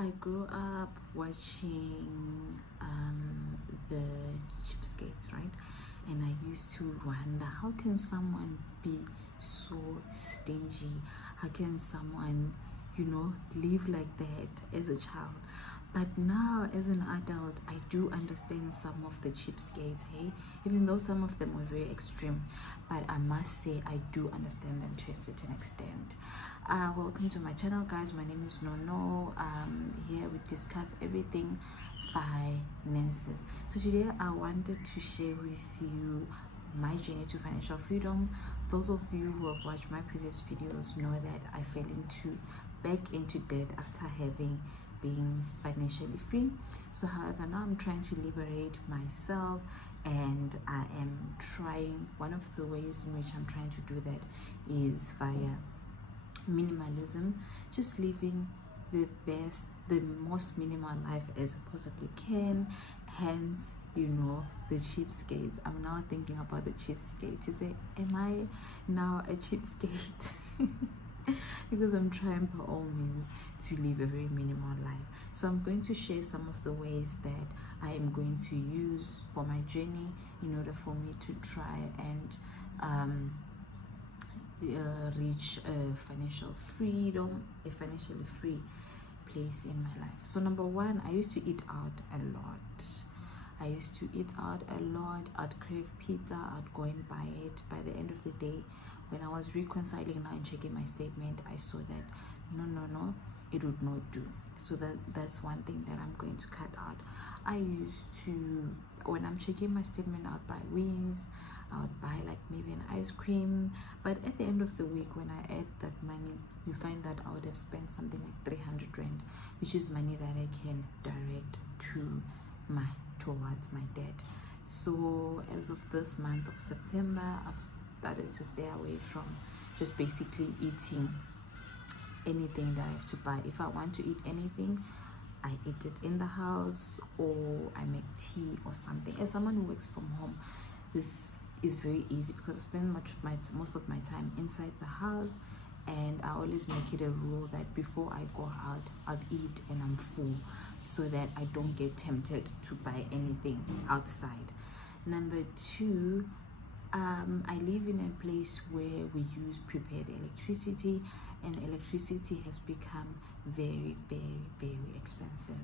I grew up watching the cheapskates, right? And I used to wonder, how can someone be so stingy? How can someone, live like that as a child? But now, as an adult, I do understand some of the cheapskates, hey? Even though some of them were very extreme, but I must say I do understand them to a certain extent. Welcome to my channel, guys. My name is Nono. Here we discuss everything finances. So today I wanted to share with you my journey to financial freedom. Those of you who have watched my previous videos know that I fell back into debt after having been financially free. So however, now I'm trying to liberate myself, and I am trying, one of the ways in which I'm trying to do that is via minimalism, just living the most minimal life as I possibly can. Hence, the cheapskates. I'm now thinking about the cheapskate. You say, am I now a cheapskate? Because I'm trying by all means to live a very minimal life. So I'm going to share some of the ways that I am going to use for my journey in order for me to try and reach financial freedom, a financially free place in my life. So number one, I used to eat out a lot. I'd crave pizza, I'd go and buy it. By the end of the day, when I was reconciling now and checking my statement, I saw that no, it would not do. So that's one thing that I'm going to cut out. I used to, when I'm checking my statement, I'd buy wings, I would buy like maybe an ice cream, but at the end of the week, when I add that money, you find that I would have spent something like 300 rand, which is money that I can direct towards my debt. So as of this month of September, I've started to stay away from just basically eating anything that I have to buy. If I want to eat anything, I eat it in the house, or I make tea or something. As someone who works from home, this is very easy because I spend most of my time inside the house, and I always make it a rule that before I go out, I'll eat and I'm full, so that I don't get tempted to buy anything outside. Number two, I live in a place where we use prepaid electricity, and electricity has become very, very, very expensive.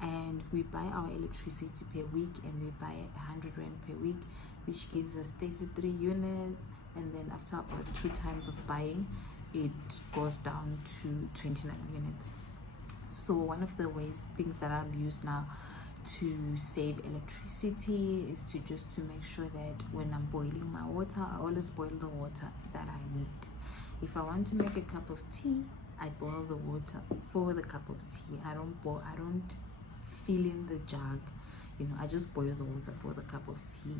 And we buy our electricity per week, and we buy 100 rand per week, which gives us 33 units. And then after about 2 times of buying, it goes down to 29 units. So one of the things that I've used now to save electricity is to make sure that when I'm boiling my water, I always boil the water that I need. If I want to make a cup of tea, I boil the water for the cup of tea. I don't fill in the jug. I just boil the water for the cup of tea,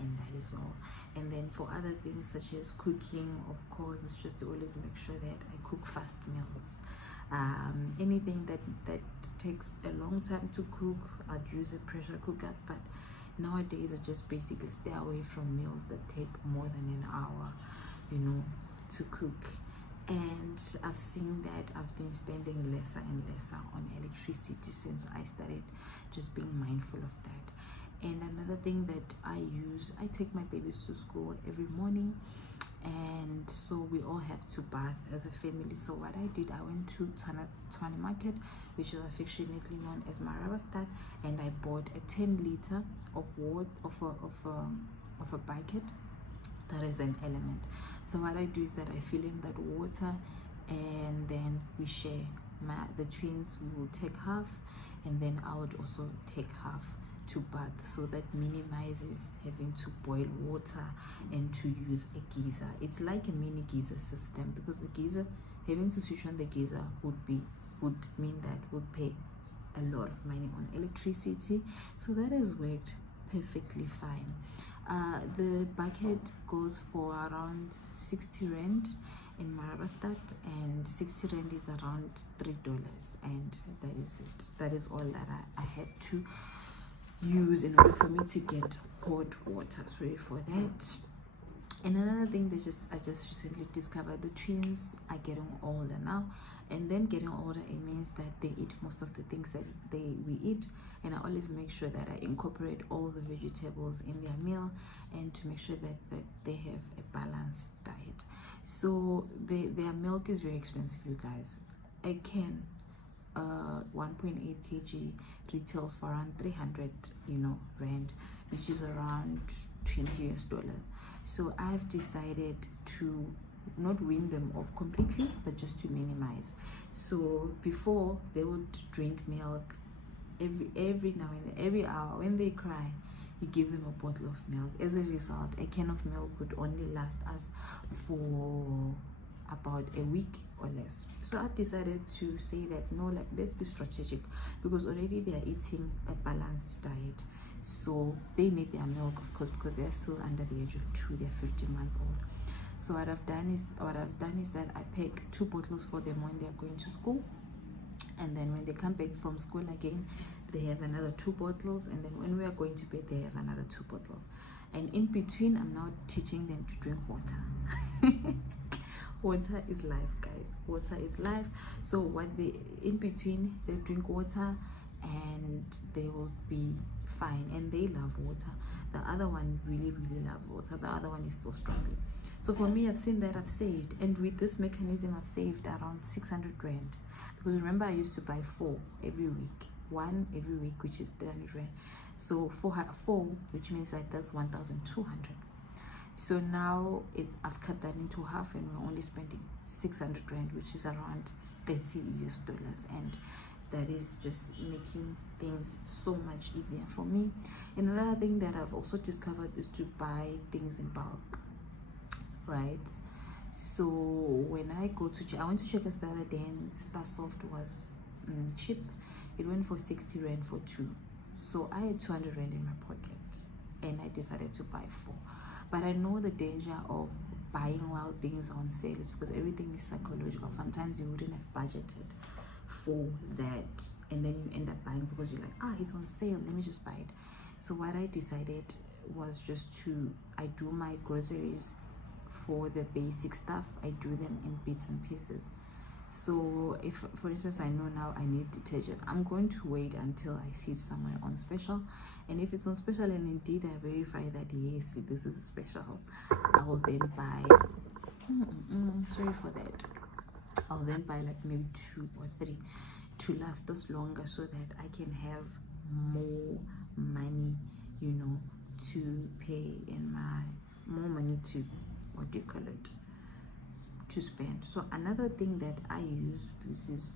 and that is all. And then for other things such as cooking, of course, it's just to always make sure that I cook fast meals. Anything that takes a long time to cook, I'd use a pressure cooker, but nowadays I just basically stay away from meals that take more than an hour to cook. And I've seen that I've been spending lesser and lesser on electricity since I started just being mindful of that. And another thing that I take my babies to school every morning, and so we all have to bath as a family. So what I did, I went to Tshwane Market, which is affectionately known as Marabastad, and I bought a 10-liter of water of a bucket that is an element. So what I do is that I fill in that water, and then we share. The twins will take half, and then I would also take half to bath, so that minimizes having to boil water and to use a geyser. It's like a mini geyser system, because the geyser, having to switch on the geyser would mean that would pay a lot of money on electricity. So that has worked perfectly fine. The bucket goes for around 60 rand in Marabastad, and 60 rand is around $3, and that is it. That is all that I had to use in order for me to get hot water. Sorry for that. And another thing that I just recently discovered, the twins are getting older now, and them getting older, it means that they eat most of the things that we eat, and I always make sure that I incorporate all the vegetables in their meal, and to make sure that they have a balanced diet. So their milk is very expensive, you guys. A can 1.8 kg retails for around 300 rand, which is around $20. So I've decided to not wean them off completely, but just to minimize. So before, they would drink milk every now and then, every hour. When they cry, you give them a bottle of milk. As a result, a can of milk would only last us for about a week or less. So I've decided to say that no, like, let's be strategic, because already they are eating a balanced diet, so they need their milk, of course, because they're still under the age of 2. They're 15 months old. So what I've done is that I pack 2 bottles for them when they're going to school, and then when they come back from school again, they have another 2 bottles, and then when we are going to bed, they have another 2 bottles. And in between, I'm now teaching them to drink water. Water is life, guys. Water is life. So what they in between, they drink water and they will be fine, and they love water. The other one really loves water. The other one is still struggling. So for me, I've seen that I've saved, and with this mechanism I've saved around 600 rand, because remember I used to buy 4 every week, 1 every week, which is 300 rand. So 4, which means that that's 1,200. So now I've cut that into half, and we're only spending 600 rand, which is around $30, and that is just making things so much easier for me. Another thing that I've also discovered is to buy things in bulk, right? So when I go to I went to Checkers the other day, and Starsoft was cheap. It went for 60 rand for 2. So I had 200 rand in my pocket, and I decided to buy 4. But I know the danger of buying while things are on sale is because everything is psychological. Sometimes you wouldn't have budgeted for that, and then you end up buying because you're like, it's on sale, let me just buy it. So what I decided was just I do my groceries for the basic stuff. I do them in bits and pieces. So if, for instance, I know now I need detergent, I'm going to wait until I see it somewhere on special, and if it's on special and indeed I verify that yes, this is special, I will then buy sorry for that, I'll then buy like maybe 2 or 3 to last us longer, so that I can have more money, to pay in more money to, what do you call it, to spend. So another thing that I use, this is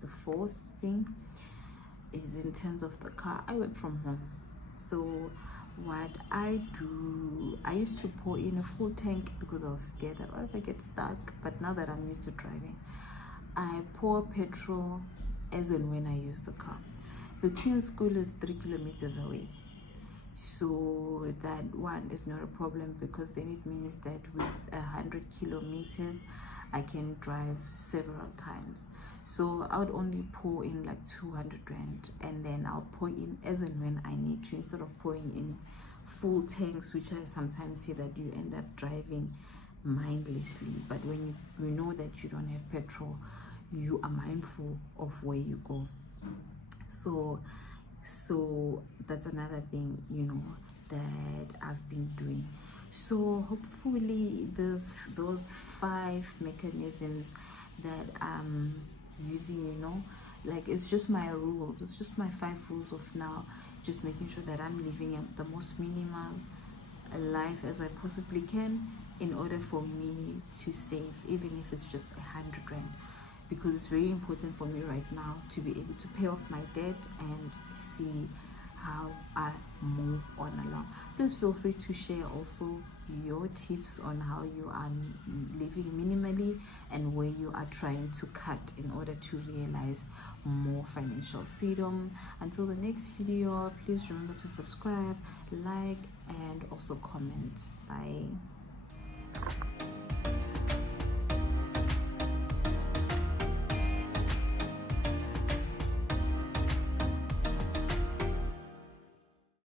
the 4th thing, is in terms of the car. I work from home, so what I do, I used to pour in a full tank because I was scared that what if I get stuck. But now that I'm used to driving, I pour petrol as and when I use the car. The twin school is 3 kilometers away, so that one is not a problem, because then it means that with 100 kilometers I can drive several times. So I would only pour in like 200 rand, and then I'll pour in as and when I need to, instead of pouring in full tanks, which I sometimes see that you end up driving mindlessly. But when you know that you don't have petrol, you are mindful of where you go. So that's another thing, that I've been doing. So hopefully those 5 mechanisms that I'm using, like, it's just my rules, it's just my 5 rules of now just making sure that I'm living the most minimal life as I possibly can, in order for me to save, even if it's just 100 rand, because it's very important for me right now to be able to pay off my debt and see how I move on along. Please feel free to share also your tips on how you are living minimally and where you are trying to cut in order to realize more financial freedom. Until the next video, please remember to subscribe, like, and also comment. Bye.